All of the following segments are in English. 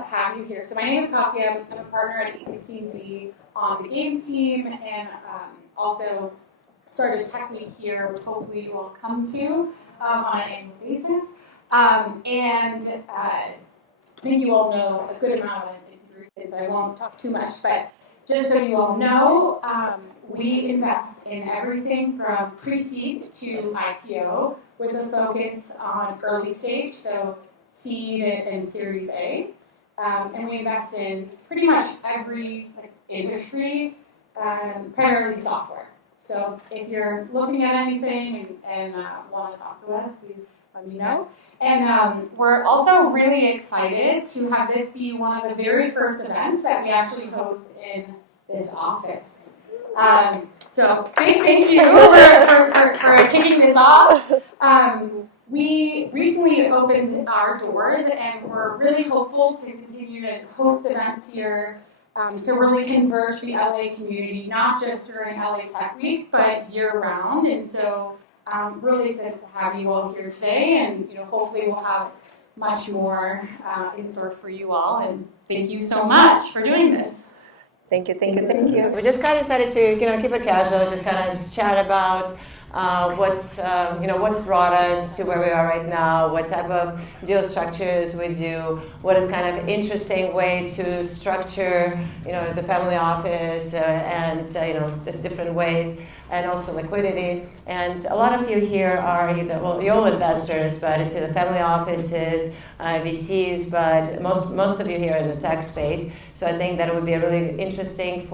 have you here. So my name is Katya. I'm a partner at 816Z on the games team, and also started Tech Week here, which hopefully you will come to on an annual basis. I think you all know a good amount of it, so I won't talk too much, but just so you all know, we invest in everything from pre-seed to IPO with a focus on early stage, so seed and Series A. And we invest in pretty much every industry, primarily software. So if you're looking at anything and want to talk to us, please let me know. And we're also really excited to have this be one of the very first events that we actually host in this office. So big thank you for kicking this off. We recently opened our doors, and we're really hopeful to continue to host events here to really converge the LA community, not just during LA Tech Week, but year-round. And so I'm really excited to have you all here today, and hopefully we'll have much more in store for you all. And thank you so much for doing this. Thank you. We just kind of decided to keep it casual, just kind of chat about what brought us to where we are right now, what type of deal structures we do, what is kind of interesting way to structure, the family office and the different ways, and also liquidity. And a lot of you here are you're all investors, but it's either family offices, VCs, but most of you here in the tech space. So I think that it would be really interesting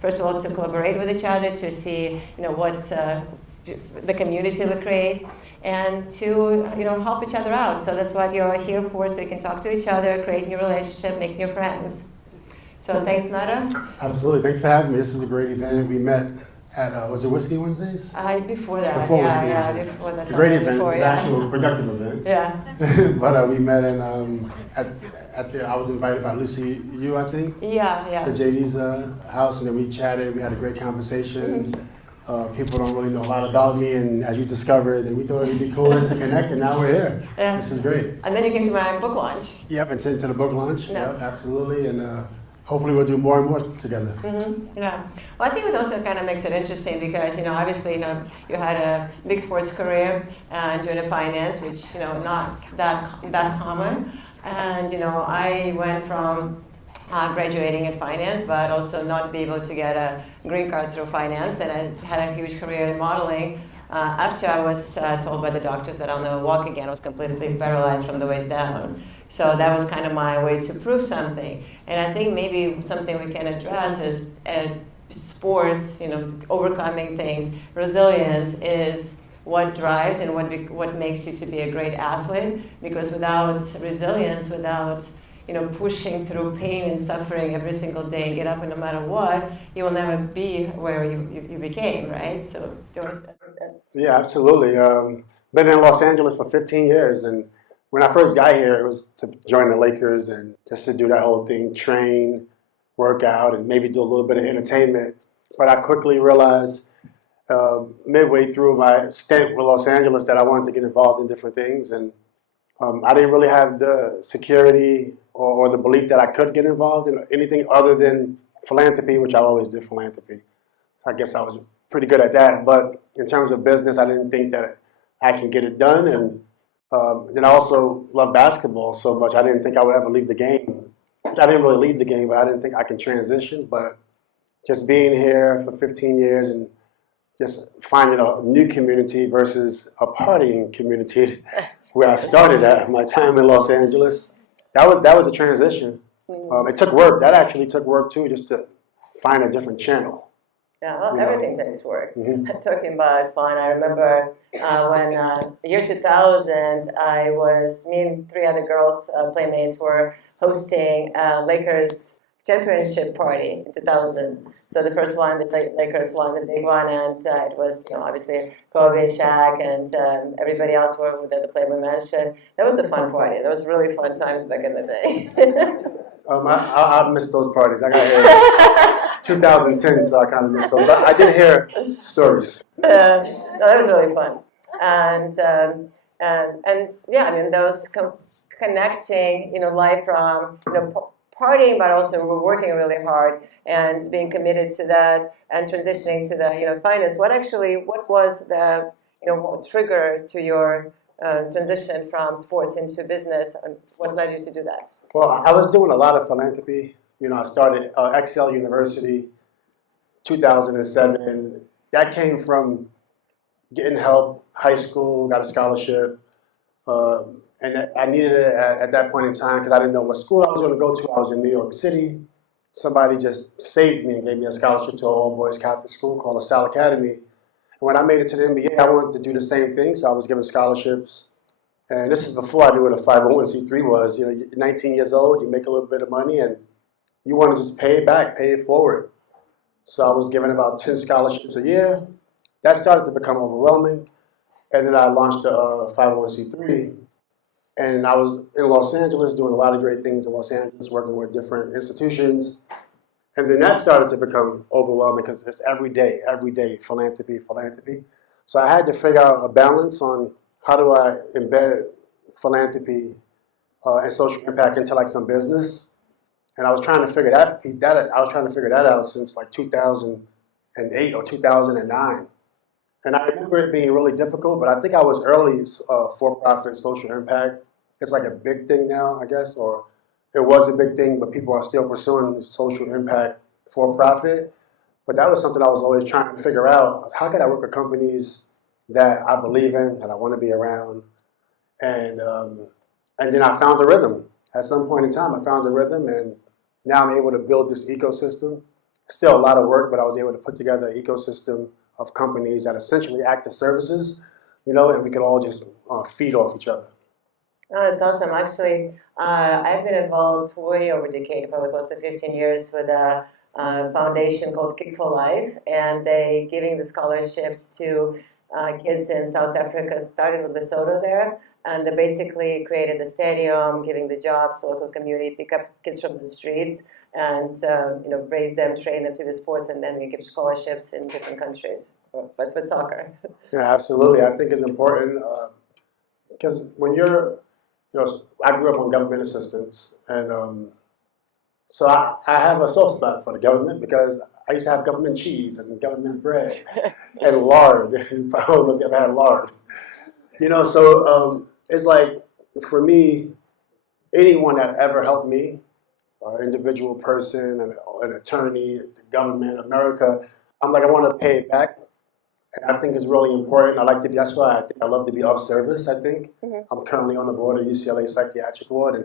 first of all, to collaborate with each other, to see, what's the community we create, and to help each other out. So that's what you're here for, so you can talk to each other, create new relationships, make new friends. So thanks, Metta. Absolutely, thanks for having me. This is a great event. We met at, was it Whiskey Wednesdays? Before that, before yeah, Whiskey before that. It's a great event. Before, it's actually a productive event. Yeah. But we met in, I was invited by Lucy Yu, I think. Yeah. To JD's house, and then we chatted. We had a great conversation. People don't really know a lot about me, and as you discovered, and we thought it would be cool just to connect, and now we're here. Yeah. This is great. And then you came to my book launch. Yep, and to the book launch. Yeah. Yep, absolutely, and hopefully we'll do more and more together. Mm-hmm. Yeah. Well, I think it also kind of makes it interesting because, obviously, you had a big sports career and you're in finance, which, not that common. And, I went from graduating in finance, but also not be able to get a green card through finance, and I had a huge career in modeling. After I was told by the doctors that I'll never walk again, I was completely paralyzed from the waist down. So that was kind of my way to prove something. And I think maybe something we can address is sports, overcoming things. Resilience is what drives and what makes you to be a great athlete, because without resilience, without pushing through pain and suffering every single day and get up no matter what, you will never be where you became, right? So yeah, absolutely. Been in Los Angeles for 15 years, and when I first got here, it was to join the Lakers and just to do that whole thing, train, work out, and maybe do a little bit of entertainment. But I quickly realized midway through my stint with Los Angeles that I wanted to get involved in different things, and I didn't really have the security or the belief that I could get involved in anything other than philanthropy, which I always did philanthropy. So I guess I was pretty good at that. But in terms of business, I didn't think that I can get it done. And then I also love basketball so much, I didn't think I would ever leave the game. I didn't really leave the game, but I didn't think I could transition. But just being here for 15 years and just finding a new community versus a partying community where I started at my time in Los Angeles, that was a transition. It took work. That actually took work too, just to find a different channel. Yeah, well, everything takes work. I'm talking about fun. I remember when year 2000, me and three other girls, playmates, were hosting Lakers championship party in 2000. So the first one, the Lakers won the big one, and it was, obviously Kobe, Shaq, and everybody else were with the Playboy Mansion. That was a fun party. That was really fun times back in the day. I missed those parties. I got here 2010, so I kind of missed those. But I did hear stories. No, that was really fun. And yeah, I mean, those connecting, life from, partying, but also we're working really hard and being committed to that and transitioning to the, finance. What was the, trigger to your transition from sports into business, and what led you to do that? Well, I was doing a lot of philanthropy. I started Excel University, 2007. That came from getting help, high school, got a scholarship. And I needed it at that point in time because I didn't know what school I was going to go to. I was in New York City. Somebody just saved me and gave me a scholarship to an all-boys Catholic school called LaSalle Academy. And when I made it to the NBA, I wanted to do the same thing, so I was given scholarships. And this is before I knew what a 501c3 was. You're 19 years old, you make a little bit of money, and you want to just pay it back, pay it forward. So I was given about 10 scholarships a year. That started to become overwhelming. And then I launched a 501c3. And I was in Los Angeles doing a lot of great things in Los Angeles, working with different institutions. And then that started to become overwhelming because it's every day, philanthropy. So I had to figure out a balance on how do I embed philanthropy and social impact into like some business. And I was trying to figure that out since like 2008 or 2009. And I remember it being really difficult, but I think I was early for-profit social impact. It's like a big thing now, I guess, or it was a big thing, but people are still pursuing social impact for-profit. But that was something I was always trying to figure out. How can I work with companies that I believe in, that I want to be around? And then I found the rhythm. At some point in time, I found the rhythm, and now I'm able to build this ecosystem. Still a lot of work, but I was able to put together an ecosystem of companies that essentially act as services, and we could all just feed off each other. Oh, that's awesome. Actually, I've been involved way over a decade, probably close to 15 years, with a foundation called Kick for Life, and they giving the scholarships to kids in South Africa. Started with Lesotho there, and they basically created the stadium, giving the jobs to local community, pick up kids from the streets, and raise them, train them to the sports, and then we give scholarships in different countries. But with soccer. Yeah, absolutely. I think it's important because when you're, I grew up on government assistance, and so I have a soft spot for the government because I used to have government cheese and government bread and lard. I don't know if you ever had lard. So it's like, for me, anyone that ever helped me, an individual person, an attorney, the government, America, I'm like, I want to pay it back. And I think it's really important. That's why I love to be of service, I think. Mm-hmm. I'm currently on the board of UCLA Psychiatric Ward, and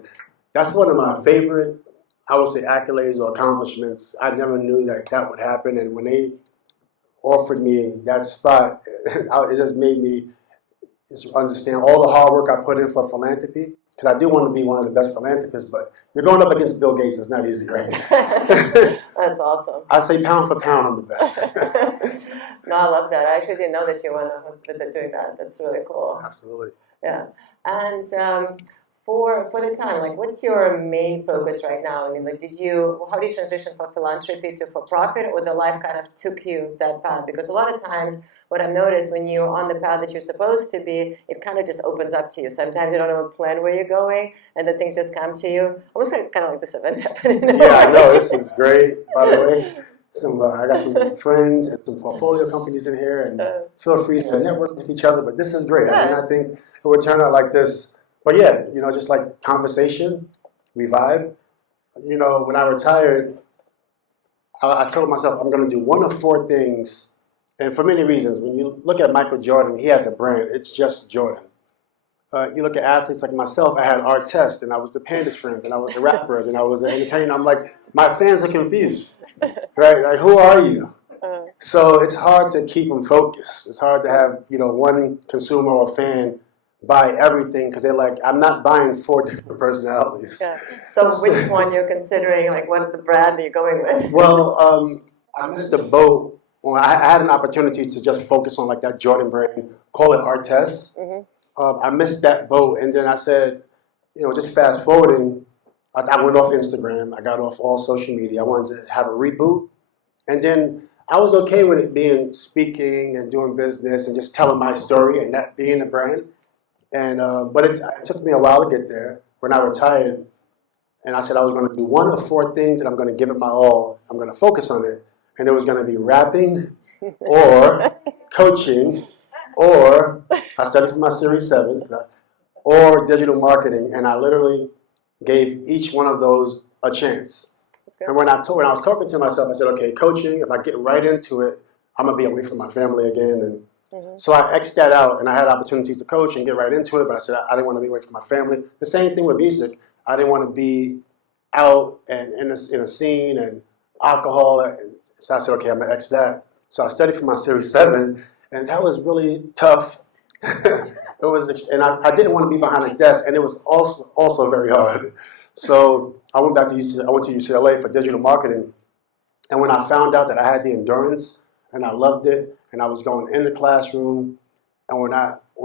that's one of my favorite, I would say, accolades or accomplishments. I never knew that would happen, and when they offered me that spot, it just made me just understand all the hard work I put in for philanthropy, because I do want to be one of the best philanthropists, but you're going up against Bill Gates. It's not easy, right? That's awesome. I'd say pound for pound, I'm the best. No, I love that. I actually didn't know that you were doing that. That's really cool. Absolutely. Yeah. And for the time, what's your main focus right now? I mean, how do you transition from philanthropy to for-profit, or the life kind of took you that path? Because a lot of times, what I've noticed when you're on the path that you're supposed to be, it kind of just opens up to you. Sometimes you don't have a plan where you're going, and then things just come to you. Almost kind of like this event happening. Yeah, I know. This is great, by the way. I got some friends and some portfolio companies in here, and feel free to network with each other. But this is great. Yeah. I mean, I think it would turn out like this. But yeah, just like conversation, we vibe. When I retired, I told myself I'm going to do one of four things. And for many reasons, when you look at Michael Jordan, he has a brand. It's just Jordan. You look at athletes like myself, I had Artest, and I was the Pandas friend, and I was a rapper, and I was an entertainer. I'm like, my fans are confused, right? Like, who are you? So it's hard to keep them focused. It's hard to have, one consumer or fan buy everything, because they're like, I'm not buying four different personalities. Yeah. So which one you're considering, what the brand are you going with? Well, I missed the boat. Well, I had an opportunity to just focus on that Jordan brand, call it Artest. Mm-hmm. I missed that boat, and then I said, just fast forwarding, I went off Instagram. I got off all social media. I wanted to have a reboot, and then I was okay with it being speaking and doing business and just telling my story and that being a brand. And but it took me a while to get there. when I retired, and I said I was going to do one of four things and I'm going to give it my all. I'm going to focus on it. And it was going to be rapping or coaching or I studied for my Series 7 or digital marketing. And I literally gave each one of those a chance. And when I was talking to myself, I said, okay, coaching, if I get right into it, I'm going to be away from my family again. And so I X'd that out, and I had opportunities to coach and get right into it, but I said I didn't want to be away from my family. The same thing with music. I didn't want to be out and in a scene and alcohol. So I said, okay, I'm going to X that. So I studied for my Series 7, and that was really tough. I didn't want to be behind a desk, and it was also very hard. So I went to UCLA for digital marketing, and when I found out that I had the endurance and I loved it, and I was going in the classroom, and when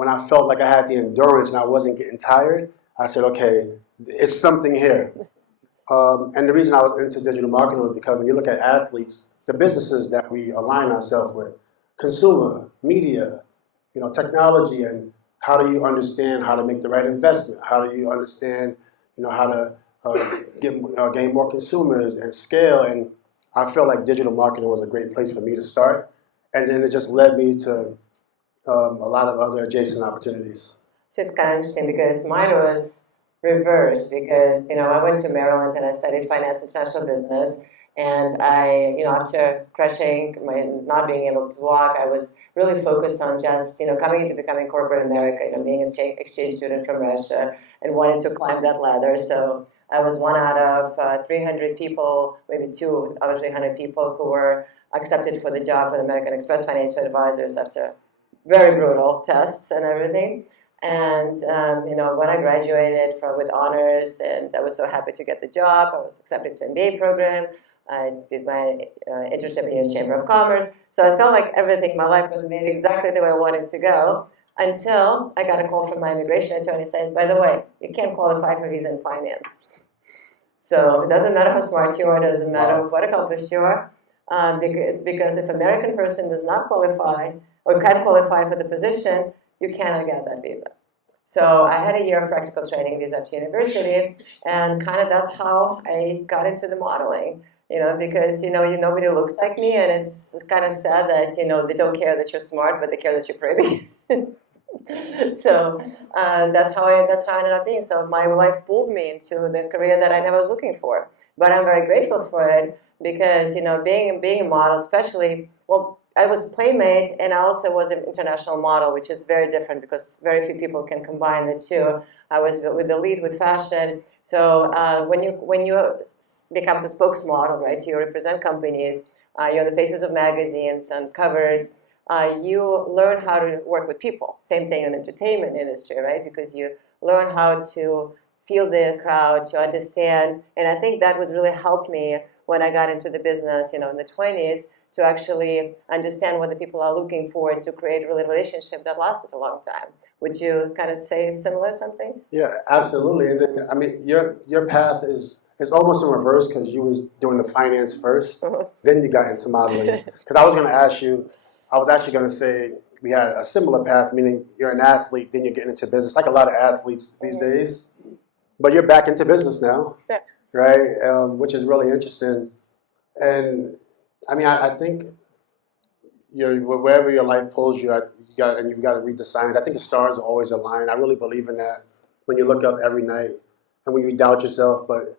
I felt like I had the endurance and I wasn't getting tired, I said, okay, it's something here. And the reason I was into digital marketing was because when you look at athletes, the businesses that we align ourselves with, consumer, media, technology, and how do you understand how to make the right investment? How do you understand, how to gain more consumers and scale? And I felt like digital marketing was a great place for me to start. And then it just led me to a lot of other adjacent opportunities. So it's kind of interesting because mine was reversed because, I went to Maryland and I studied finance and international business. And I, after crashing, not being able to walk, I was really focused on just, coming into becoming corporate America, being an exchange student from Russia and wanting to climb that ladder. So I was one out of 300 people, maybe 2 out of 300 people who were accepted for the job with American Express Financial Advisors after very brutal tests and everything. And, when I graduated with honors, and I was so happy to get the job, I was accepted to MBA program. I did my internship in the U.S. Chamber of Commerce. So I felt like everything in my life was made exactly the way I wanted to go until I got a call from my immigration attorney saying, by the way, you can't qualify for visa in finance. So it doesn't matter how smart you are, it doesn't matter what accomplished you are, because if an American person does not qualify or can't qualify for the position, you cannot get that visa. So I had a year of practical training visa to university, and kind of that's how I got into the modeling. Because, nobody looks like me, and it's kind of sad that, they don't care that you're smart, but they care that you're pretty. So that's how I ended up being. So my life pulled me into the career that I never was looking for. But I'm very grateful for it because, being a model, especially, I was playmate, and I also was an international model, which is very different because very few people can combine the two. I was with the lead with fashion. So when you become a spokesmodel, right, you represent companies, you're on the faces of magazines and covers, you learn how to work with people. Same thing in the entertainment industry, right, because you learn how to feel the crowd, to understand. And I think that was really helped me when I got into the business, in the 20s, to actually understand what the people are looking for and to create a relationship that lasted a long time. Would you kind of say similar something? Yeah, absolutely. And then, your path is almost in reverse because you was doing the finance first, then you got into modeling. Because I was going to ask you, I was actually going to say we had a similar path, meaning you're an athlete, then you're getting into business, like a lot of athletes these days. But you're back into business now, right? Which is really interesting. And I think wherever your life pulls you, you've got to read the signs. I think the stars are always aligned. I really believe in that. When you look up every night and when you doubt yourself, but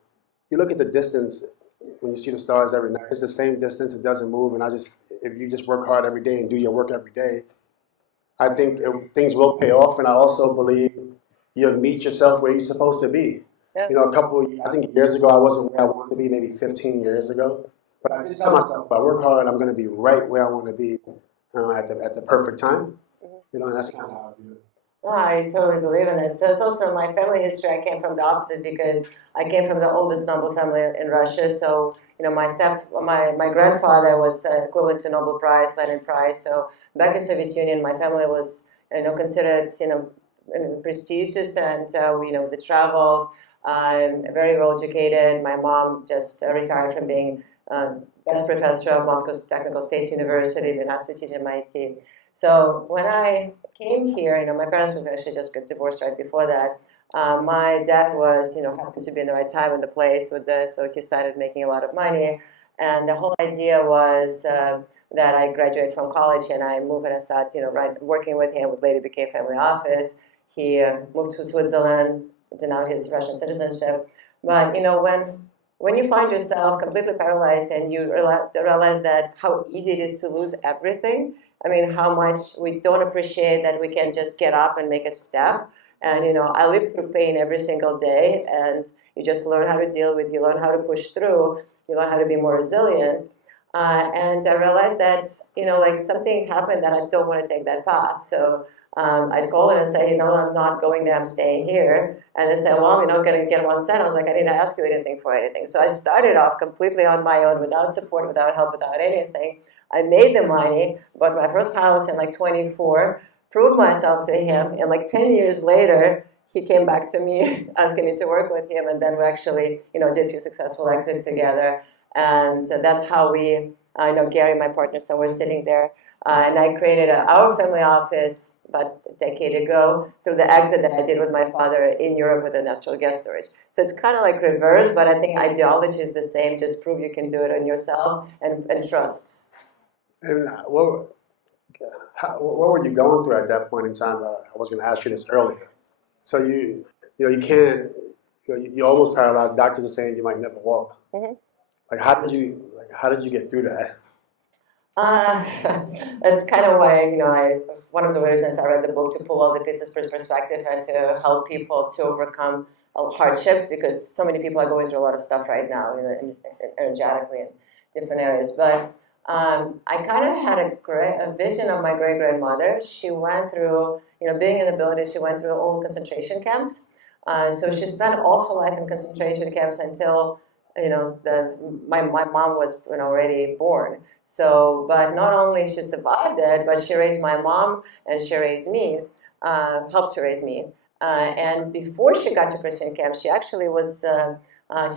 you look at the distance when you see the stars every night. It's the same distance. It doesn't move. And if you just work hard every day and do your work every day, I think things will pay off. And I also believe you'll meet yourself where you're supposed to be. Yeah. I think years ago I wasn't where I wanted to be, maybe 15 years ago. But I did tell myself, if I work hard, I'm going to be right where I want to be at the perfect time. And that's kind of how I view it. Well, I totally believe in it. So it's also my family history. I came from the opposite because I came from the oldest noble family in Russia. So my grandfather was equivalent to Nobel Prize, Lenin Prize. So back in Soviet Union, my family was considered prestigious, and they traveled, very well educated. My mom just retired from being best professor of Moscow Technical State University, did not teach at MIT. So when I came here, my parents were actually just got divorced right before that. My dad was, happened to be in the right time in the place with this, so he started making a lot of money. And the whole idea was that I graduate from college and I move and I start, working with him. What later became family office. He moved to Switzerland, denied his Russian citizenship. But when you find yourself completely paralyzed and you realize that how easy it is to lose everything. I mean, how much we don't appreciate that we can just get up and make a step. And I live through pain every single day, and you just learn how to deal with. You learn how to push through. You learn how to be more resilient. And I realized that something happened that I don't want to take that path. So I'd call and say, I'm not going there. I'm staying here. And they say, well, you're not going to get 1 cent. I was like, I didn't ask you anything for anything. So I started off completely on my own, without support, without help, without anything. I made the money, bought my first house in 24. Proved myself to him, and 10 years later, he came back to me asking me to work with him, and then we actually, did a few successful exits together, and that's how we, Gary, my partner, so we're sitting there, and I created our family office about a decade ago through the exit that I did with my father in Europe with the natural gas storage. So it's kind of like reverse, but I think ideology is the same. Just prove you can do it on yourself and trust. And what were you going through at that point in time? I was going to ask you this earlier. So you can't, you're almost paralyzed. Doctors are saying you might never walk. Mm-hmm. How did you get through that? That's kind of why, one of the reasons I read the book, to pull all the pieces for perspective and to help people to overcome hardships, because so many people are going through a lot of stuff right now, energetically in different areas. But I kind of had a vision of my great-grandmother. She went through, being in the village, she went through all concentration camps. So she spent all her life in concentration camps until, my mom was already born. So, but not only she survived it, but she raised my mom and she raised me, helped to raise me. And before she got to Christian camp, she actually was,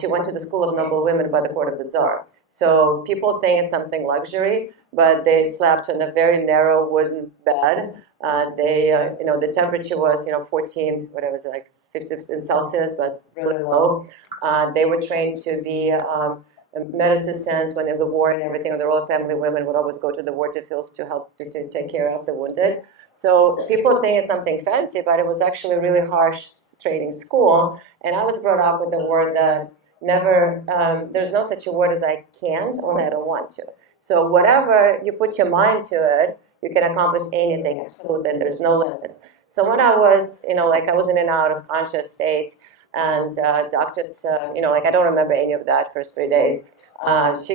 she went to the School of Noble Women by the court of the Tsar. So people think it's something luxury, but they slept on a very narrow wooden bed. The temperature was, 14, whatever, 50 in Celsius, but really low. They were trained to be med assistants when in the war and everything. The royal family women would always go to the war fields to help to take care of the wounded. So people think it's something fancy, but it was actually a really harsh training school. And I was brought up with the word that never, there's no such a word as I can't, only I don't want to. So whatever you put your mind to it, you can accomplish anything, absolutely, and there's no limits. So when I was, I was in and out of conscious state, and doctors, I don't remember any of that first 3 days. She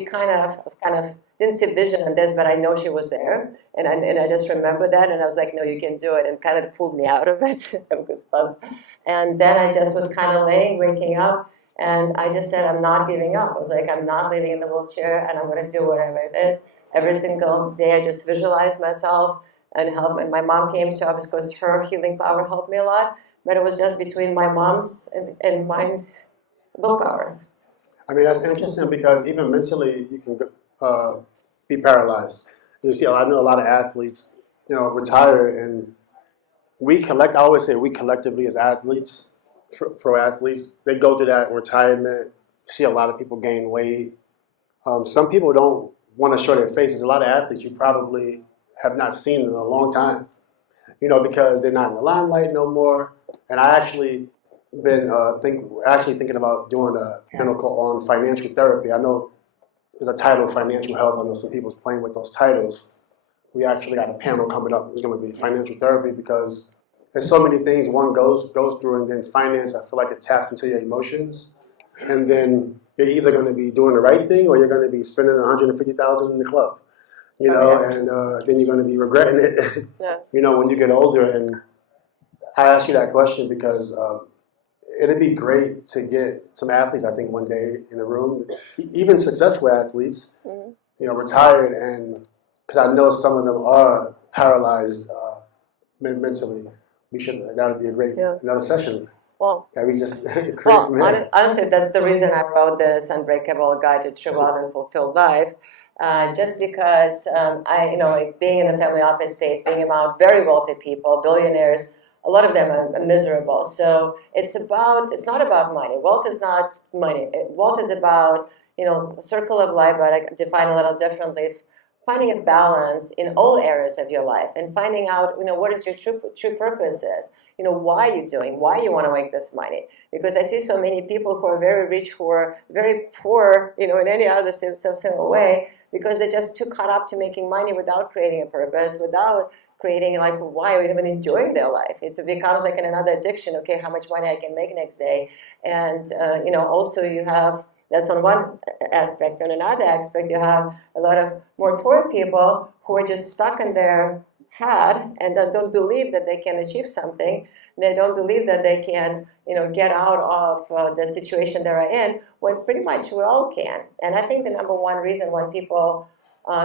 didn't see vision in this, but I know she was there, and I just remember that, and I was like, no, you can do it, and kind of pulled me out of it. And then I just was kind of waking up, and I just said, I'm not giving up. I was like, I'm not living in the wheelchair, and I'm going to do whatever it is. Every single day, I just visualized myself and help. And my mom came to office because her healing power helped me a lot. But it was just between my mom's and my willpower. I mean, that's interesting because even mentally, you can be paralyzed. You see, I know a lot of athletes, retire, and I always say we collectively as athletes, pro athletes, they go through that retirement. You see a lot of people gain weight. Some people don't want to show their faces. A lot of athletes you probably have not seen in a long time, because they're not in the limelight no more. And I actually been thinking about doing a panel on financial therapy. I know there's a title, financial health. I know some people's playing with those titles. We actually got a panel coming up. It's going to be financial therapy because there's so many things one goes through, and then finance, I feel like it taps into your emotions. And then you're either going to be doing the right thing or you're going to be spending $150,000 in the club, and then you're going to be regretting it, when you get older. And I ask you that question because it'd be great to get some athletes, I think, one day in the room, even successful athletes, retired, and because I know some of them are paralyzed mentally. That would be a great another session. Well, we just honestly, that's the reason I wrote this Unbreakable Guide to True Wealth and Fulfilled Life. Just because being in the family office space, being around very wealthy people, billionaires, a lot of them are miserable. So it's not about money. Wealth is not money. Wealth is about, circle of life, but I define a little differently. Finding a balance in all areas of your life and finding out, what is your true purpose is. Why you're doing, why you want to make this money. Because I see so many people who are very rich who are very poor, in any other similar way, because they're just too caught up to making money without creating a purpose, without creating why or even enjoying their life. It becomes like another addiction. Okay, how much money I can make next day, and also you have. That's on one aspect. On another aspect, you have a lot of more poor people who are just stuck in their head and don't believe that they can achieve something. They don't believe that they can, get out of the situation they're in, when pretty much we all can. And I think the number one reason why people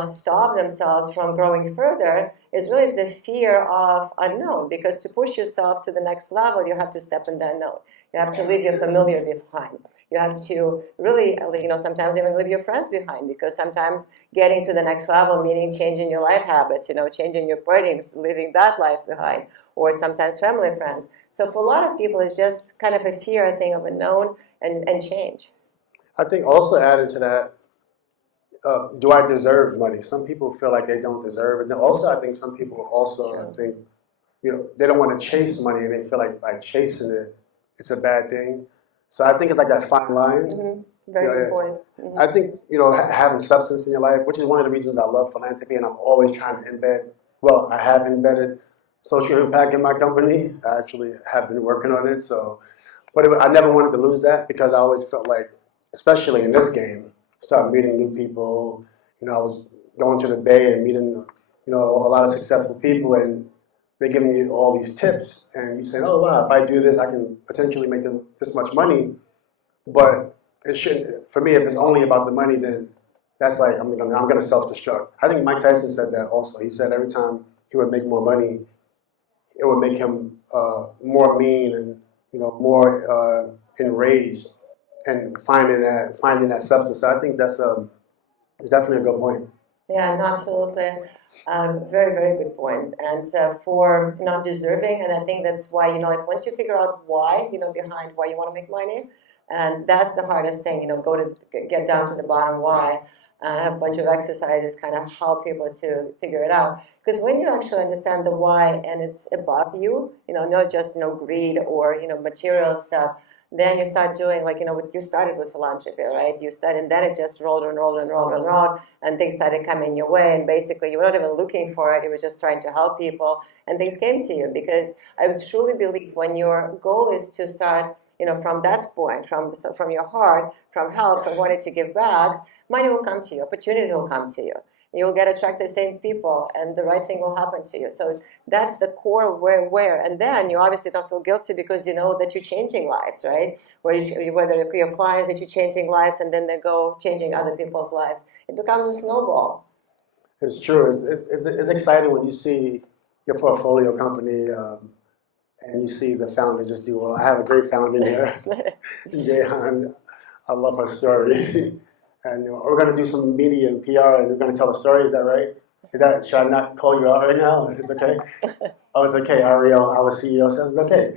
stop themselves from growing further is really the fear of unknown. Because to push yourself to the next level, you have to step in the unknown. You have to leave your familiar behind. You have to really, sometimes even leave your friends behind, because sometimes getting to the next level, meaning changing your life habits, changing your weddings, leaving that life behind, or sometimes family friends. So for a lot of people, it's just kind of a fear, I think, of unknown and change. I think also added to that, do I deserve money? Some people feel like they don't deserve it. And also, I think some people also think, they don't want to chase money, and they feel like by chasing it, it's a bad thing. So I think it's like that fine line. Mm-hmm. Very good point. Mm-hmm. I think, having substance in your life, which is one of the reasons I love philanthropy, and I'm always trying to I have embedded social impact in my company. I actually have been working on it. But I never wanted to lose that, because I always felt like, especially in this game, start meeting new people. I was going to the Bay and meeting, a lot of successful people, and they're giving you all these tips, and you say, oh wow, if I do this, I can potentially make them this much money. But it shouldn't. For me, if it's only about the money, then that's like I'm gonna self-destruct. I think Mike Tyson said that also. He said every time he would make more money, it would make him more mean and more enraged, and finding that substance. So I think that's is definitely a good point. Yeah, no, absolutely. Very, very good point. And for not deserving, and I think that's why, once you figure out why, behind why you want to make money, and that's the hardest thing, go to get down to the bottom why. I have a bunch of exercises kind of help people to figure it out. Because when you actually understand the why and it's above you, not just, greed or, material stuff, then you start doing what you started with philanthropy, right? You started, and then it just rolled and rolled and rolled and rolled, and things started coming your way. And basically, you were not even looking for it; you were just trying to help people, and things came to you. Because I truly believe when your goal is to start, from that point, from your heart, from health, from wanting to give back, money will come to you, opportunities will come to you. You'll get attracted to the same people, and the right thing will happen to you. So that's the core where. And then you obviously don't feel guilty because you know that you're changing lives, right? Whether your clients, that you're changing lives, and then they go changing other people's lives. It becomes a snowball. It's true. It's exciting when you see your portfolio company and you see the founder just do well. I have a great founder in here, Jehan. I love her story. And we're going to do some media and PR, and we're going to tell a story. Is that right? Should I not call you out right now? Is it okay? Oh, it's okay. Ariel, our CEO, says it's okay.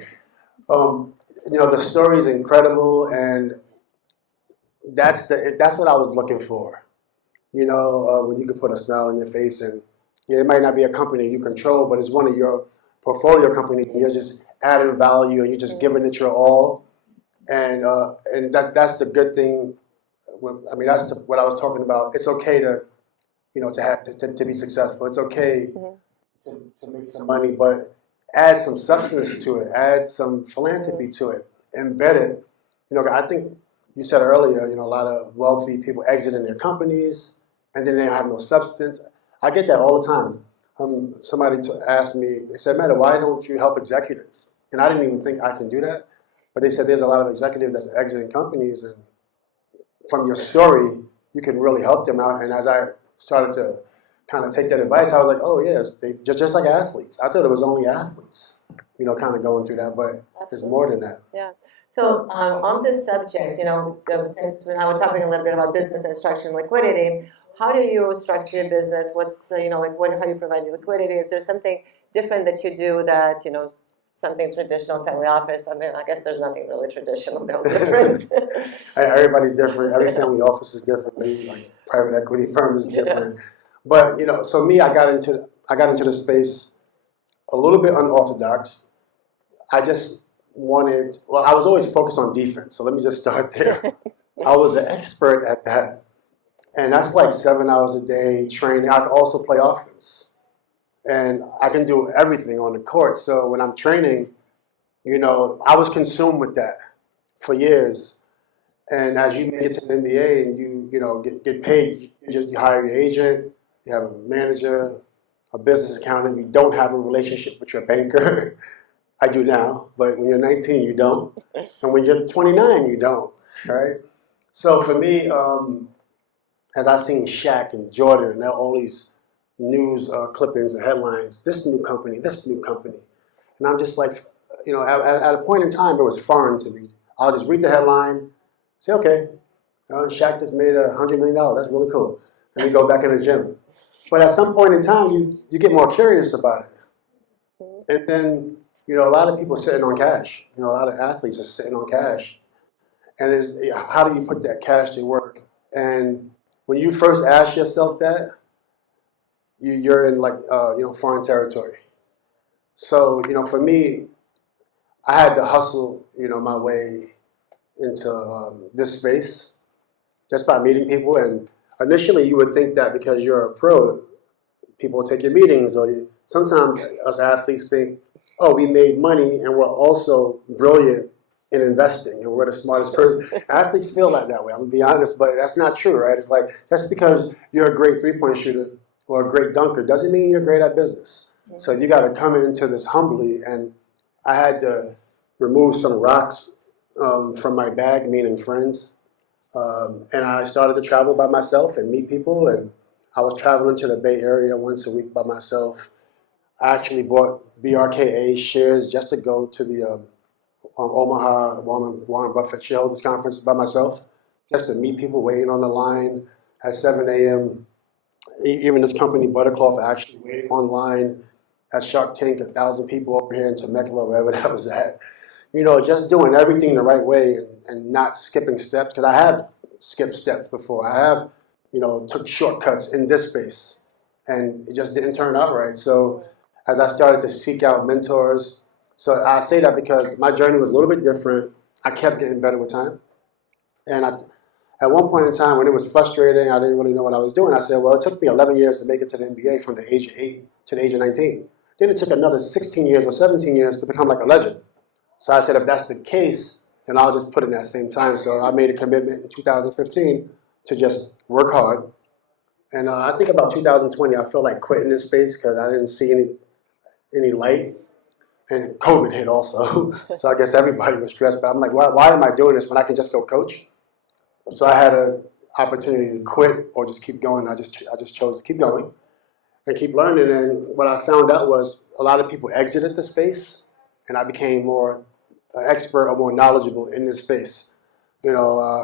The story is incredible, and that's what I was looking for. When you can put a smile on your face, and it might not be a company you control, but it's one of your portfolio companies, and you're just adding value, and you're just giving it your all, and that's the good thing. I mean, that's what I was talking about. It's okay to be successful. It's okay to make some money, but add some substance to it. Add some philanthropy to it. Embed it. I think you said earlier, a lot of wealthy people exiting their companies, and then they have no substance. I get that all the time. Somebody asked me, they said, Metta, why don't you help executives? And I didn't even think I can do that. But they said there's a lot of executives that's exiting companies, and from your story, you can really help them out. And as I started to kind of take that advice, I was like, oh, yes, they just like athletes. I thought it was only athletes, kind of going through that, but there's more than that. Yeah. So on this subject, since now we're talking a little bit about business and structure and liquidity, how do you structure your business? What's, how do you provide your liquidity? Is there something different that you do that, something traditional family office. I mean, I guess there's nothing really traditional, no different. Everybody's different. Every family office is different. Like private equity firm is different. But so me, I got into the space a little bit unorthodox. I just wanted. Well, I was always focused on defense. So let me just start there. I was an expert at that, and that's like 7 hours a day training. I could also play offense, and I can do everything on the court. So when I'm training, I was consumed with that for years. And as you make it to the NBA and you get paid, you hire your agent, you have a manager, a business accountant. You don't have a relationship with your banker. I do now, but when you're 19, you don't, and when you're 29, you don't. Right? So for me, as I seen Shaq and Jordan and all these news clippings and headlines, this new company, and I'm just like, at a point in time, it was foreign to me. I'll just read the headline, say, okay, Shaq just made $100 million. That's really cool. And you go back in the gym. But at some point in time, you get more curious about it. And then, a lot of people are sitting on cash. A lot of athletes are sitting on cash. And how do you put that cash to work? And when you first ask yourself that, you're in foreign territory. So, for me, I had to hustle, my way into this space just by meeting people. And initially, you would think that because you're a pro, people will take your meetings. Or sometimes us athletes think, oh, we made money and we're also brilliant in investing and we're the smartest person. Athletes feel like that way, I'm going to be honest, but that's not true, right? It's like, just because you're a great three-point shooter or a great dunker doesn't mean you're great at business. So you got to come into this humbly, and I had to remove some rocks from my bag, meaning friends. And I started to travel by myself and meet people, and I was traveling to the Bay Area once a week by myself. I actually bought BRKA shares just to go to the Omaha Warren Buffett shareholders conference by myself, just to meet people waiting on the line at 7 a.m. Even this company, Buttercloth, actually waiting online at Shark Tank, 1,000 people over here in Temecula, wherever that was at. Just doing everything the right way and not skipping steps, because I have skipped steps before. I have, took shortcuts in this space, and it just didn't turn out right. So as I started to seek out mentors, so I say that because my journey was a little bit different. I kept getting better with time. And at one point in time, when it was frustrating, I didn't really know what I was doing. I said, well, it took me 11 years to make it to the NBA from the age of 8 to the age of 19. Then it took another 16 years or 17 years to become like a legend. So I said, if that's the case, then I'll just put it in that same time. So I made a commitment in 2015 to just work hard. And I think about 2020, I felt like quitting this space because I didn't see any light. And COVID hit also. So I guess everybody was stressed. But I'm like, why am I doing this when I can just go coach? So I had an opportunity to quit or just keep going. I just chose to keep going and keep learning. And what I found out was a lot of people exited the space, and I became more expert or more knowledgeable in this space,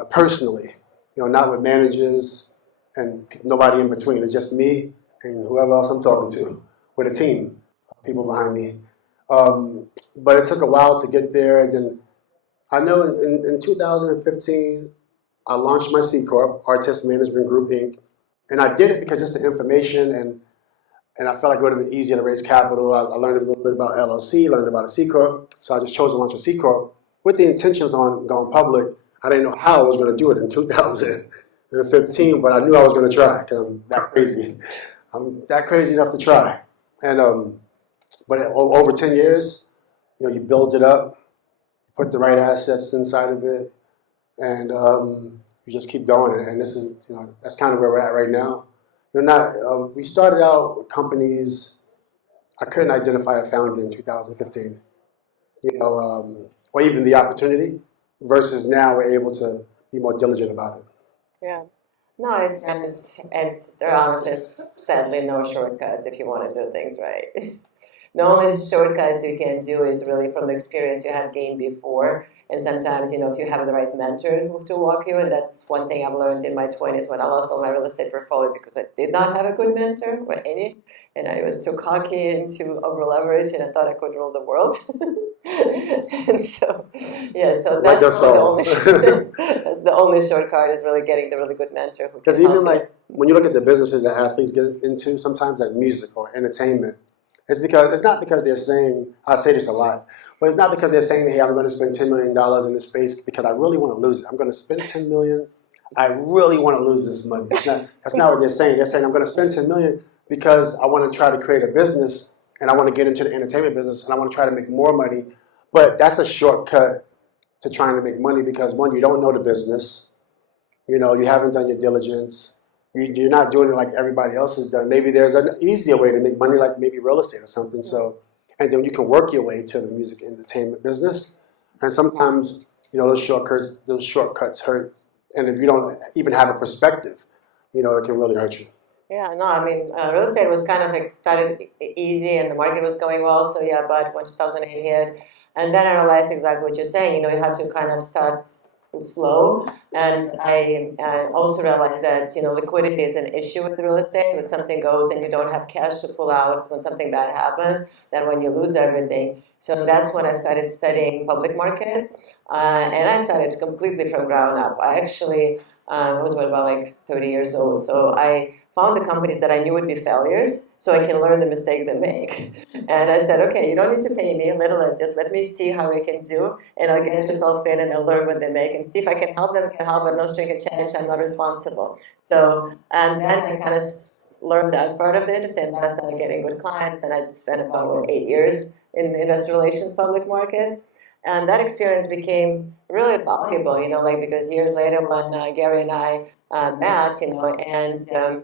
personally, not with managers and nobody in between. It's just me and whoever else I'm talking to, with a team of people behind me. But it took a while to get there. And then I know in 2015, I launched my C Corp, Artest Management Group, Inc. And I did it because just the information, and I felt like it would have been easier to raise capital. I learned a little bit about LLC, learned about a C Corp. So I just chose to launch a C Corp with the intentions on going public. I didn't know how I was going to do it in 2015, but I knew I was going to try because I'm that crazy. I'm that crazy enough to try. And but over 10 years, you build it up, put the right assets inside of it, and you just keep going. And this is, that's kind of where we're at right now. We started out with companies. I couldn't identify a founder in 2015, or even the opportunity. Versus now, we're able to be more diligent about it. Yeah. No, and there are honestly, sadly, no shortcuts if you want to do things right. The only shortcuts you can do is really from the experience you have gained before And sometimes, if you have the right mentor to walk you, and that's one thing I've learned in my 20s when I lost all my real estate portfolio because I did not have a good mentor or any, and I was too cocky and too over leveraged, and I thought I could rule the world. And so, yeah, so Like that's us really all. that's the only shortcut is really getting the really good mentor who can Because help even you. like when you look at the businesses that athletes get into, sometimes like music or entertainment, it's not because they're saying, I say this a lot, but it's not because they're saying, hey, I'm going to spend $10 million in this space because I really want to lose it. I'm going to spend $10 million. I really want to lose this money. That's not what they're saying. They're saying I'm going to spend $10 million because I want to try to create a business and I want to get into the entertainment business and I want to try to make more money. But that's a shortcut to trying to make money because one, you don't know the business. You haven't done your diligence. You're not doing it like everybody else has done. Maybe there's an easier way to make money, like maybe real estate or something. So, and then you can work your way to the music entertainment business. And sometimes, those shortcuts hurt. And if you don't even have a perspective, it can really hurt you. Yeah, no, I mean, real estate was kind of like started easy and the market was going well. So yeah, but when 2008 hit, and then I realized exactly what you're saying. You have to kind of start slow. And I also realized that, liquidity is an issue with real estate. When something goes and you don't have cash to pull out, when something bad happens, then when you lose everything. So that's when I started studying public markets. And I started completely from ground up. I actually was about like 30 years old. So I found the companies that I knew would be failures so I can learn the mistakes they make. And I said, okay, you don't need to pay me, just let me see how I can do, and I'll get yourself in and I'll learn what they make and see if I can help them, can help, but no string attached, I'm not responsible. So, and then I kind of learned that part of it, and I started getting good clients, and I spent about 8 years in investor relations, public markets. And that experience became really valuable, because years later when Gary and I met, and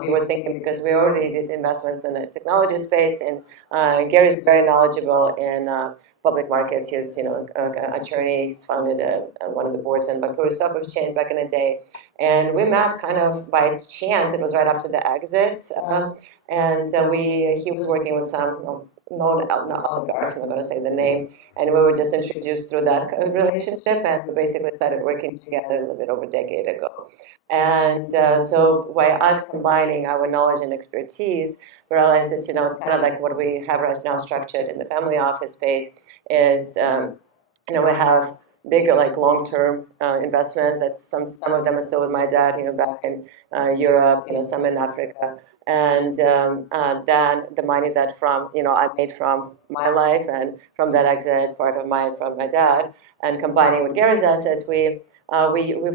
we were thinking, because we already did investments in the technology space, and Gary's very knowledgeable in public markets. He's, an attorney. He's founded one of the boards in Vancouver Stock Exchange back in the day. And we met kind of by chance. It was right after the exits. And he was working with some known oligarch, I'm not going to say the name, and we were just introduced through that relationship, and we basically started working together a little bit over a decade ago. And so by us combining our knowledge and expertise, we realized that, it's kind of like what we have right now structured in the family office space is, we have bigger, like long-term investments that some of them are still with my dad, back in Europe, some in Africa. And then the money that I made from my life and from that exit part of from my dad, and combining with Gary's assets, we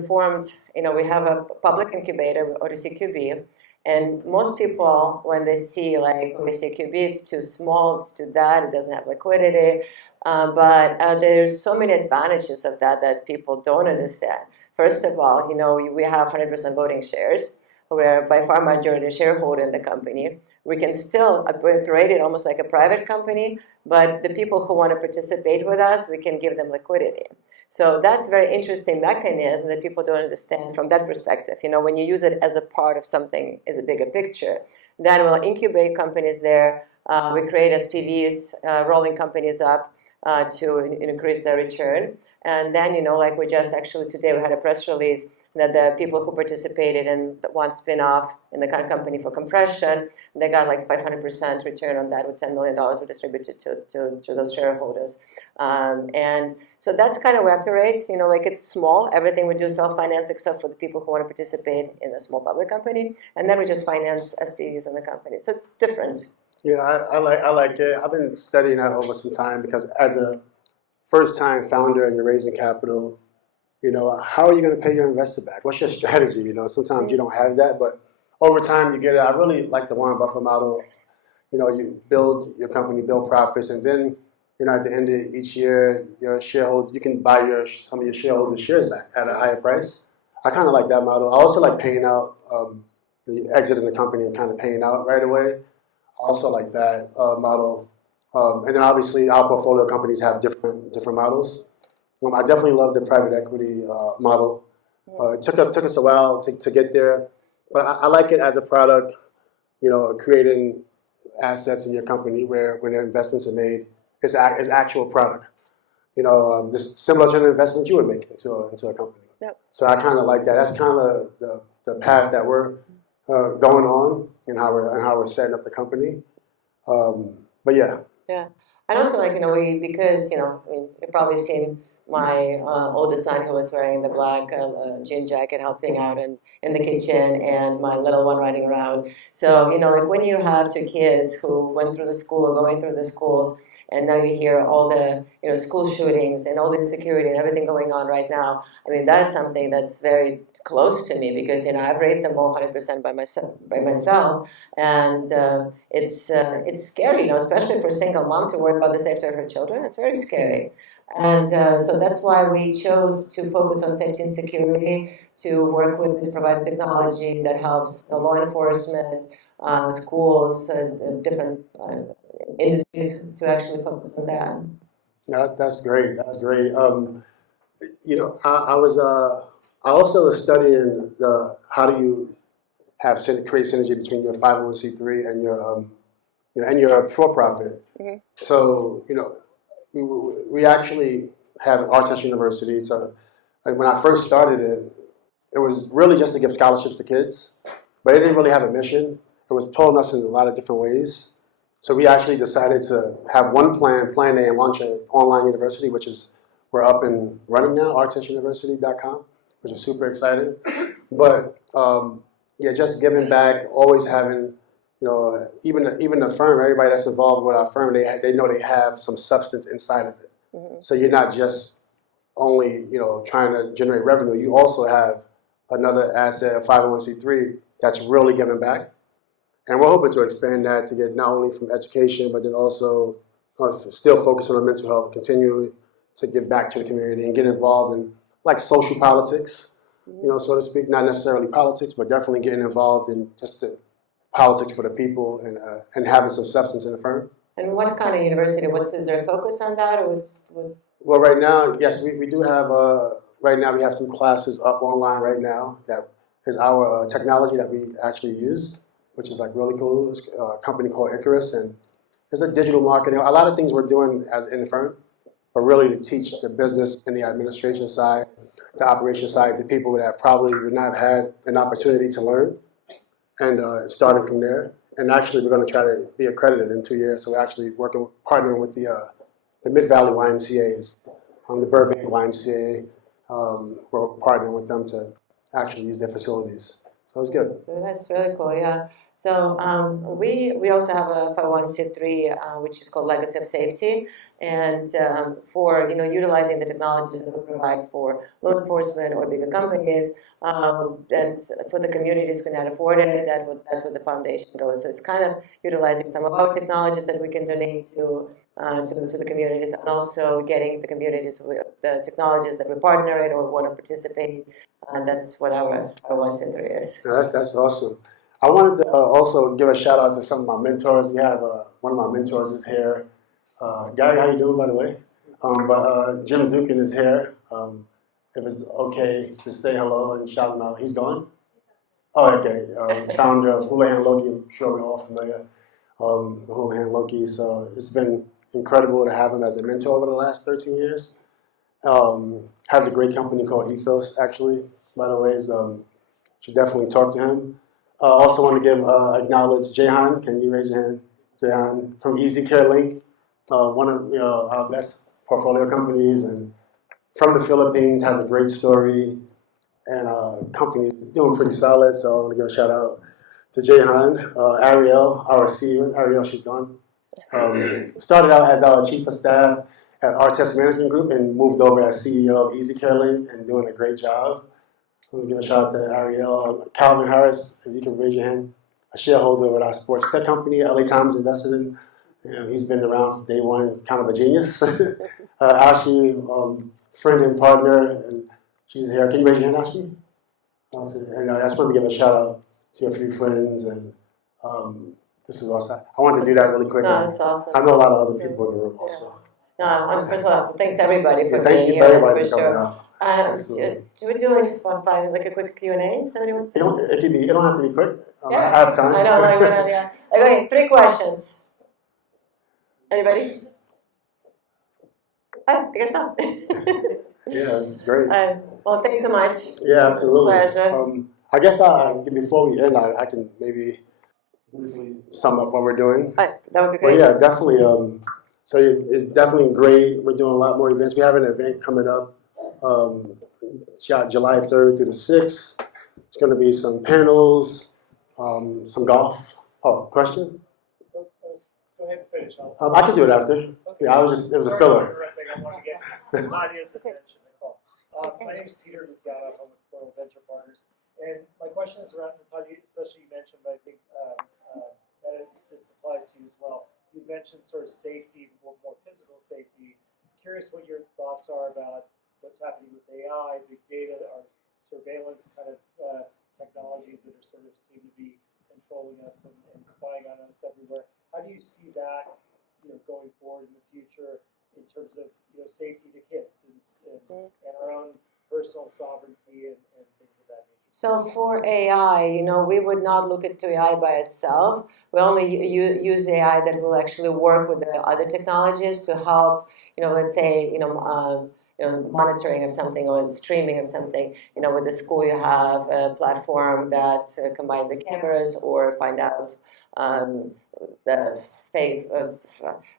formed, we have a public incubator, OTCQB, and most people, when they see like OTCQB, it's too small, it's too that, it doesn't have liquidity, but there's so many advantages of that people don't understand. First of all, we have 100% voting shares. We're by far majority shareholder in the company. We can still operate it almost like a private company, but the people who want to participate with us, we can give them liquidity. So that's a very interesting mechanism that people don't understand from that perspective. When you use it as a part of something, as a bigger picture, then we'll incubate companies there. We create SPVs, rolling companies up to increase their return. And then, like we just actually today, we had a press release that the people who participated in the one spin-off in the company for compression, they got like 500% return on that, with $10 million we distributed to those shareholders. And so that's kind of where it operates, like it's small. Everything we do self-finance except for the people who want to participate in a small public company. And then we just finance SPVs in the company. So it's different. Yeah, I like it. I've been studying that over some time because as a first-time founder and you're raising capital, how are you going to pay your investor back? What's your strategy? Sometimes you don't have that, but over time you get it. I really like the Warren Buffett model. You build your company, build profits, and then, at the end of each year, your shareholders, you can buy some of your shareholders' shares back at a higher price. I kind of like that model. I also like paying out, exiting the company and kind of paying out right away. I also like that model. And then obviously our portfolio companies have different models. I definitely love the private equity model. It took us a while to get there, but I like it as a product, creating assets in your company where when their investments are made, it's actual product. this similar to an investment you would make into a company. Yep. So I kind of like that. That's kind of the path that we're going on, and how we're setting up the company. But yeah. Yeah, and also because you've probably seen my oldest son who was wearing the black jean jacket, helping out in the kitchen, and my little one running around. So when you have two kids who went through the school, going through the schools, and now you hear all the school shootings and all the insecurity and everything going on right now. I mean, that's something that's very close to me, because I've raised them all 100% by myself, and it's scary, especially for a single mom to worry about the safety of her children. It's very scary, and so that's why we chose to focus on safety and security, to work with provide technology that helps the law enforcement, schools, and different industries to actually focus on that. No, that's great. That's great. I also was studying how do you create synergy between your 501c3 and your for-profit. Mm-hmm. So we actually have Artest University. So when I first started it, it was really just to give scholarships to kids, but it didn't really have a mission. It was pulling us in a lot of different ways. So we actually decided to have one plan A, and launch an online university, which is we're up and running now, artestuniversity.com, which is super exciting. But just giving back, always having, even the firm, everybody that's involved with our firm, they know they have some substance inside of it. Mm-hmm. So you're not just only trying to generate revenue. You also have another asset, a 501c3, that's really giving back. And we're hoping to expand that to get not only from education, but then also still focus on mental health, continue to give back to the community and get involved in like social politics, so to speak. Not necessarily politics, but definitely getting involved in just the politics for the people, and having some substance in the firm. And what kind of university? Is there a focus on that, or Well, right now, yes, we do have. Right now, we have some classes up online right now. That is our technology that we actually use, which is like really cool. It's a company called Icarus, and it's a digital marketing. A lot of things we're doing in the firm, but really to teach the business and the administration side, the operation side, the people that probably would not have had an opportunity to learn, and starting from there. And actually, we're going to try to be accredited in 2 years. So we're actually partnering with the Mid-Valley YMCAs, the Burbank YMCA. We're partnering with them to actually use their facilities. So it's good. That's really cool, yeah. So we also have a 501c3, which is called Legacy of Safety, and for utilizing the technologies that we provide for law enforcement or bigger companies, and for the communities who cannot afford it, that's where the foundation goes. So it's kind of utilizing some of our technologies that we can donate to the communities, and also getting the communities with the technologies that we partner in or want to participate. And that's what our 501c3 is. Yeah, that's awesome. I wanted to also give a shout out to some of my mentors. We have one of my mentors is here. Gary, how you doing, by the way? But Jim Zukin is here. If it's okay to say hello and shout him out. He's gone? Oh, okay. Founder of Houlihan Lokey. I'm sure we're all familiar with Houlihan Lokey. So it's been incredible to have him as a mentor over the last 13 years. Has a great company called Ethos, actually, by the way. Should definitely talk to him. Also want to acknowledge Jehan. Can you raise your hand? Jehan from Easy Care Link, one of our best portfolio companies, and from the Philippines, has a great story, and company is doing pretty solid. So I want to give a shout out to Jehan. Ariel, our CEO. Ariel, she's gone. Started out as our chief of staff at Artest Management Group and moved over as CEO of Easy Care Link and doing a great job. I'm going to give a shout out to Ariel. Calvin Harris, if you can raise your hand, a shareholder with our sports tech company, LA Times invested in. He's been around from day one, kind of a genius. Ashi, friend and partner, and she's here. Can you raise your hand, Ashi? Awesome. And I just want to give a shout out to a few friends, and this is awesome. I wanted to do that really quick. No, that's awesome. I know a lot of other people in the room also. No, first of all, thanks everybody for Thank being you for here. everybody That's for for coming sure. out. Do we do like a quick Q&A? Somebody wants to? It don't have to be quick. Yeah. I have time. I know, yeah. Okay, 3 questions. Anybody? I guess not. Yeah, it's great. Well, thanks so much. Yeah, absolutely. Pleasure. I guess before we end, I can maybe briefly sum up what we're doing. That would be Well, great. yeah, definitely. So it's definitely great. We're doing a lot more events. We have an event coming up July 3rd through the 6th. It's going to be some panels, some golf. Oh, question? Go ahead and finish. I can do it after. Okay. Yeah, it was a filler. I want to get Nadia's attention. My name is Peter Luciano. I'm with Coral Venture Partners. And my question is around Natalia, especially you mentioned, but I think this applies to you as well. You mentioned sort of safety, more physical safety. Curious what your thoughts are about what's happening with AI, big data, or surveillance kind of technologies that are sort of seem to be controlling us and spying on us everywhere. How do you see that, going forward in the future in terms of safety to kids and our own personal sovereignty and things of that nature? So for AI, we would not look into AI by itself. We only use AI that will actually work with the other technologies to help, let's say, monitoring of something or streaming of something. With the school, you have a platform that combines the cameras or find out the fake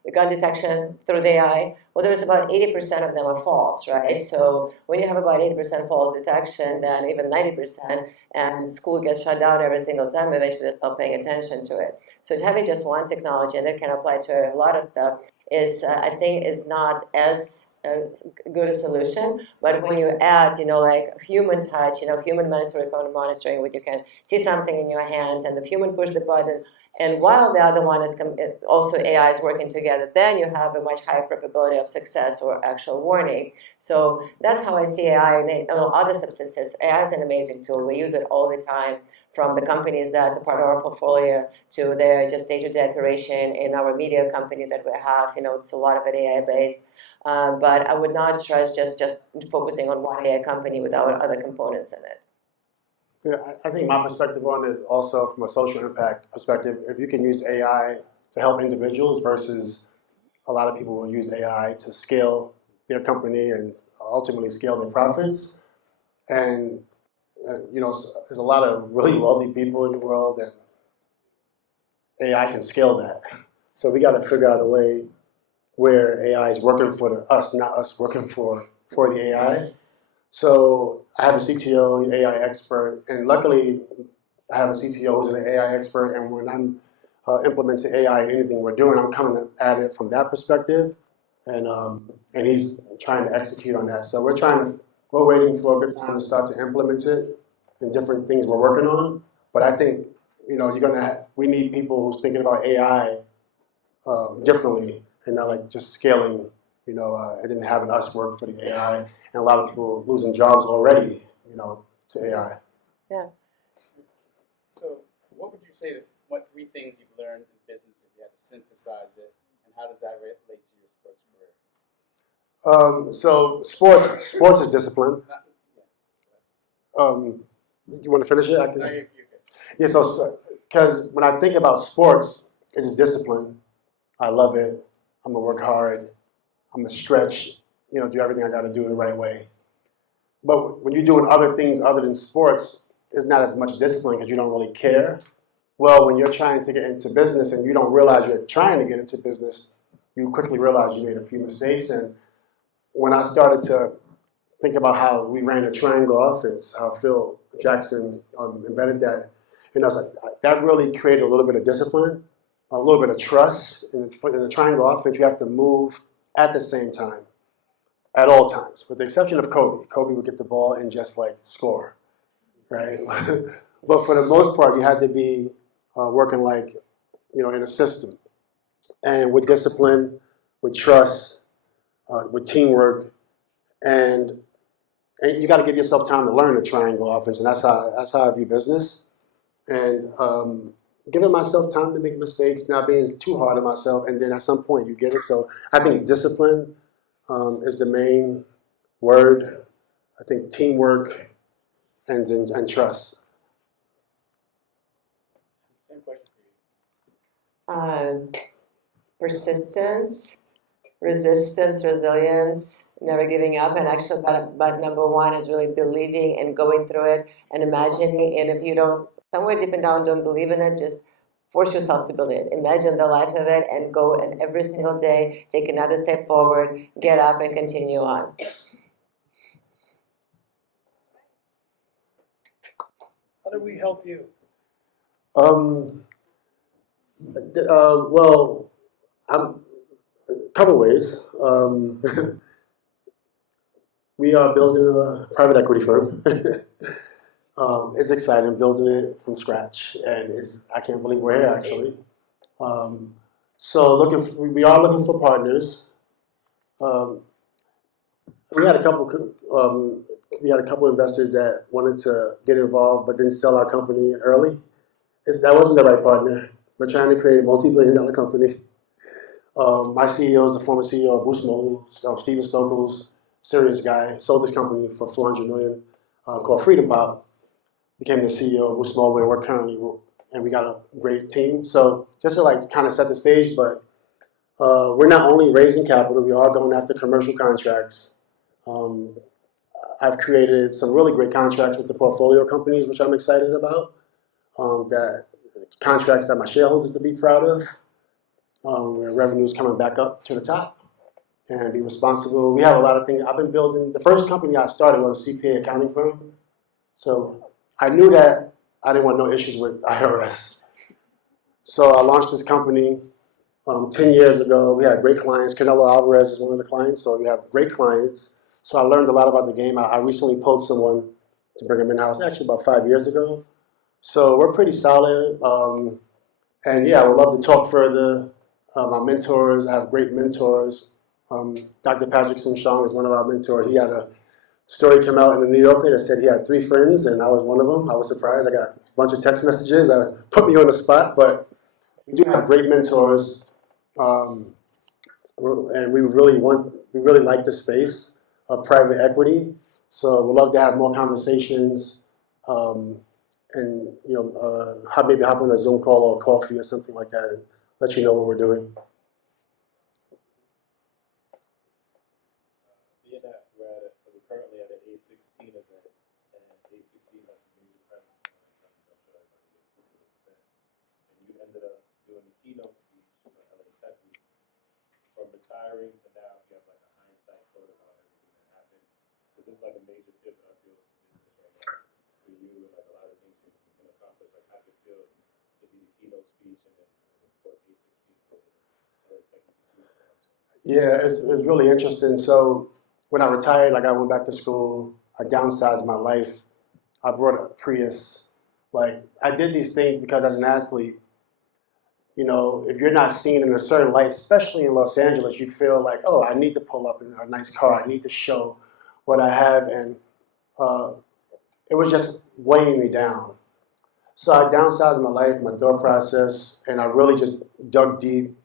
the gun detection through the AI. Well, there's about 80% of them are false, right? So when you have about 80% false detection, then even 90%, and school gets shut down every single time, eventually they stop paying attention to it. So having just one technology, and it can apply to a lot of stuff, is I think is not as good a solution. But when you add, like human touch, human mandatory monitoring, where you can see something in your hand and the human push the button, and while the other one is also AI is working together, then you have a much higher probability of success or actual warning. So that's how I see AI and other substances. AI is an amazing tool. We use it all the time, from the companies that are part of our portfolio to their just day-to-day operation in our media company that we have. It's a lot of it AI-based. But I would not trust just focusing on one AI company without other components in it. Yeah, I think my perspective on it is also from a social impact perspective. If you can use AI to help individuals versus a lot of people will use AI to scale their company and ultimately scale their profits. And, there's a lot of really wealthy people in the world, and AI can scale that. So we got to figure out a way where AI is working for us, not us working for the AI. So I have a CTO, AI expert, and luckily I have a CTO who's an AI expert, and when I'm implementing AI in anything we're doing, I'm coming at it from that perspective, and he's trying to execute on that. So we're waiting for a good time to start to implement it in different things we're working on. But I think, we need people who's thinking about AI differently and not like just scaling, and then having us work for the AI. And a lot of people losing jobs already, to AI. Yeah. So what would you say what 3 things you've learned in business if you had to synthesize it, and how does that relate to your sports career? So sports is discipline. You want to finish it? I can. No, you're good. Yeah, so because when I think about sports, it's discipline. I love it. I'm gonna work hard. I'm gonna stretch. Do everything I got to do the right way. But when you're doing other things other than sports, it's not as much discipline because you don't really care. Well, when you're trying to get into business and you don't realize you're trying to get into business, you quickly realize you made a few mistakes. And when I started to think about how we ran a triangle offense, how Phil Jackson embedded that, and I was like, that really created a little bit of discipline, a little bit of trust. In the triangle offense, you have to move at the same time, at all times, with the exception of Kobe. Kobe would get the ball and just score, right? But for the most part, you had to be working in a system, and with discipline, with trust, with teamwork, and you got to give yourself time to learn the triangle offense, and that's how I view business. And giving myself time to make mistakes, not being too hard on myself, and then at some point you get it. So I think discipline is the main word. I think teamwork and trust. Same question for you. Persistence resistance, resilience, never giving up, and actually, but number one is really believing and going through it and imagining. And if you don't, somewhere deep and down, don't believe in it, just force yourself to believe. Imagine the life of it and go. And every single day, take another step forward, get up, and continue on. How do we help you? Well, I'm a couple ways. We are building a private equity firm. It's exciting building it from scratch, and I can't believe we're here actually. So we are looking for partners. We had a couple investors that wanted to get involved, but didn't sell our company early. That wasn't the right partner. We're trying to create a multi-billion-dollar company. My CEO is the former CEO of Boost Mobile, Steven Stokel's serious guy, sold this company for $400 million, called Freedom Pop. Became the CEO of Boost Mobile, and we're currently, and we got a great team. So just to like kind of set the stage, but we're not only raising capital, we are going after commercial contracts. I've created some really great contracts with the portfolio companies, which I'm excited about. That contracts that my shareholders to be proud of. Where revenue is coming back up to the top, and be responsible. We have a lot of things. I've been building. The first company I started was a CPA accounting firm, so I knew that I didn't want no issues with IRS. So I launched this company 10 years ago. We had great clients. Canelo Alvarez is one of the clients, so we have great clients. So I learned a lot about the game. I recently pulled someone to bring him in-house, actually about 5 years ago. So we're pretty solid. And yeah, I would love to talk further. My mentors, I have great mentors. Dr. Patrick Soon-Shiong is one of our mentors. He had a story come out in the New Yorker that said he had 3 friends, and I was one of them. I was surprised. I got a bunch of text messages that put me on the spot, but we do have great mentors. And we really like the space of private equity. So we'd love to have more conversations, and maybe hop on a Zoom call or a coffee or something like that, and let you know what we're doing. Being at Verda, we're currently at an A16 event, and A16 has a major presence and you ended up doing the keynote speech for LA Tech Week. From retiring to now, you have like a hindsight photo about everything that happened. Is this like a major pivot, I feel, for business right now for you, and like a lot of things you can accomplish? Like, how do you feel to be the keynote speech and then, of course, A16 for LA Tech Week? Yeah, it's really interesting. So when I retired, like I went back to school, I downsized my life. I brought a Prius. Like I did these things because as an athlete, if you're not seen in a certain light, especially in Los Angeles, you feel like, oh, I need to pull up in a nice car. I need to show what I have. And it was just weighing me down. So I downsized my life, my thought process, and I really just dug deep.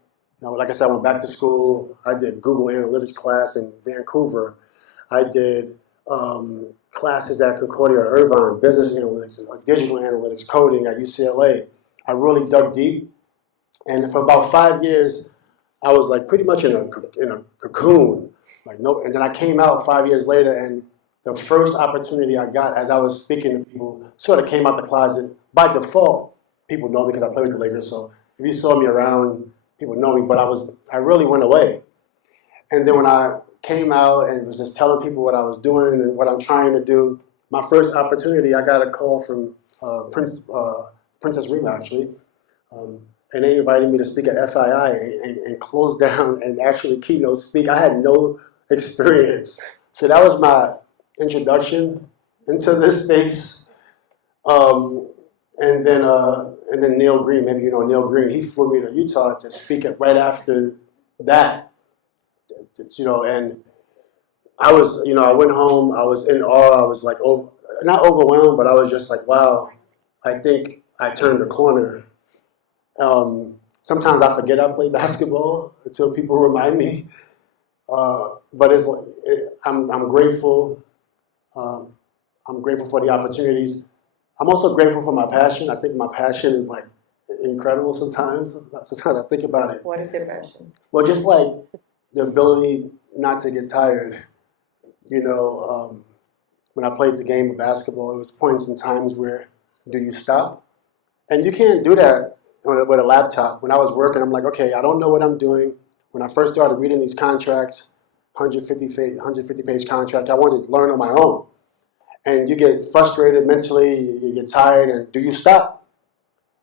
Like I said, I went back to school. I did Google Analytics class in Vancouver. I did classes at Concordia Irvine, business analytics, digital analytics, coding at UCLA. I really dug deep. And for about 5 years, I was like pretty much in a cocoon. And then I came out 5 years later, and the first opportunity I got as I was speaking to people sort of came out the closet. By default, people know me because I play with the Lakers. So if you saw me around, people know me, but I really went away. And then when I came out and was just telling people what I was doing and what I'm trying to do, my first opportunity, I got a call from Princess Rima, actually. And they invited me to speak at FII and close down and actually keynote speak. I had no experience. So that was my introduction into this space. And then Neil Green, maybe you know Neil Green, he flew me to Utah to speak right after that. And I was, I went home, I was in awe, I was like, not overwhelmed, but I was just like, wow, I think I turned the corner. Sometimes I forget I play basketball until people remind me. But I'm grateful. I'm grateful for the opportunities. I'm also grateful for my passion. I think my passion is like incredible sometimes. Sometimes I think about it. What is your passion? Well, just like the ability not to get tired. You know, when I played the game of basketball, there was points and times where do you stop? And you can't do that with a laptop. When I was working, I'm like, okay, I don't know what I'm doing. When I first started reading these contracts, 150 page contract, I wanted to learn on my own. And you get frustrated mentally, you get tired, and do you stop?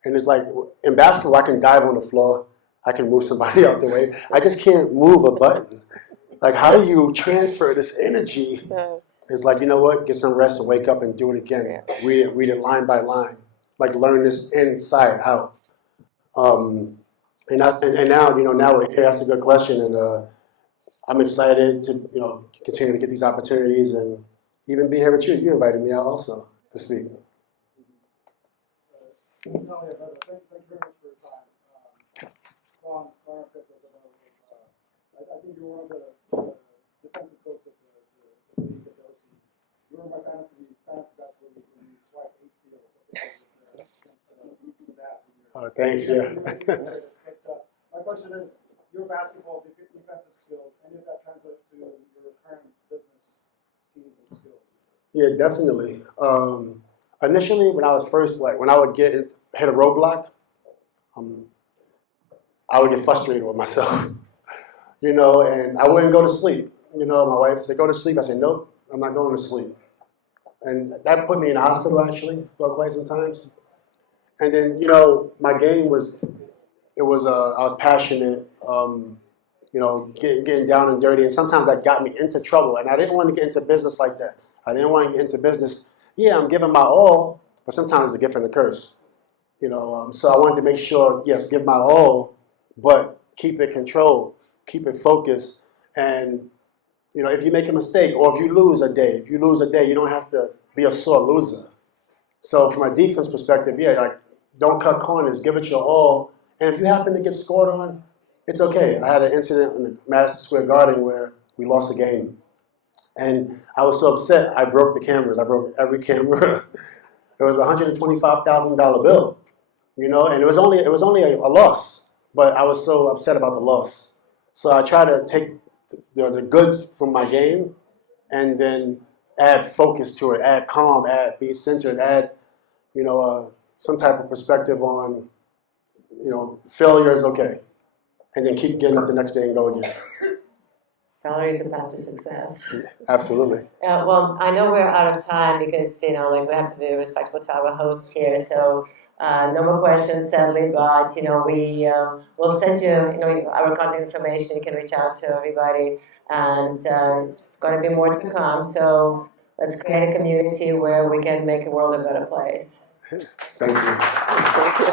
And it's like, in basketball, I can dive on the floor, I can move somebody out the way. I just can't move a button. Like, how do you transfer this energy? It's like, you know what, get some rest and wake up and do it again. Read it line by line. Like, learn this inside out. And now, now we're here. That's a good question, and I'm excited to, continue to get these opportunities and even be here with you. You invited me out also to speak. Natalia, Verda, thank you very much for your time. On Artest, I think you're one of the defensive coaches of the league at the OC. You were in my fantasy basketball league when you swiped 8 steals. Thanks, yeah. My question is, your basketball defensive skills, any of that translate to your current business schemes and skills? Yeah, definitely. Initially, when I was first, when I would hit a roadblock, I would get frustrated with myself, and I wouldn't go to sleep. My wife would say, go to sleep. I said, nope, I'm not going to sleep. And that put me in the hospital, actually, for quite some times. And then, my game was, I was passionate, getting down and dirty. And sometimes that got me into trouble. And I didn't want to get into business like that. I didn't want to get into business. Yeah, I'm giving my all, but sometimes it's a gift and a curse. So I wanted to make sure, yes, give my all, but keep it controlled, keep it focused. And, if you make a mistake or if you lose a day, you don't have to be a sore loser. So from a defense perspective, don't cut corners, give it your all. And if you happen to get scored on, it's okay. I had an incident in the Madison Square Garden where we lost a game. And I was so upset, I broke the cameras. I broke every camera. It was a $125,000 bill, and it was only a loss, but I was so upset about the loss. So I try to take the goods from my game and then add focus to it, add calm, be centered, add, some type of perspective on, failure is okay. And then keep getting up the next day and go again. Failure is a path to success. Absolutely. Well, I know we're out of time because, we have to be respectful to our hosts here. So no more questions, sadly, but, we'll send you, our contact information. You can reach out to everybody. And it's going to be more to come. So let's create a community where we can make the world a better place. Thank you. Thank you.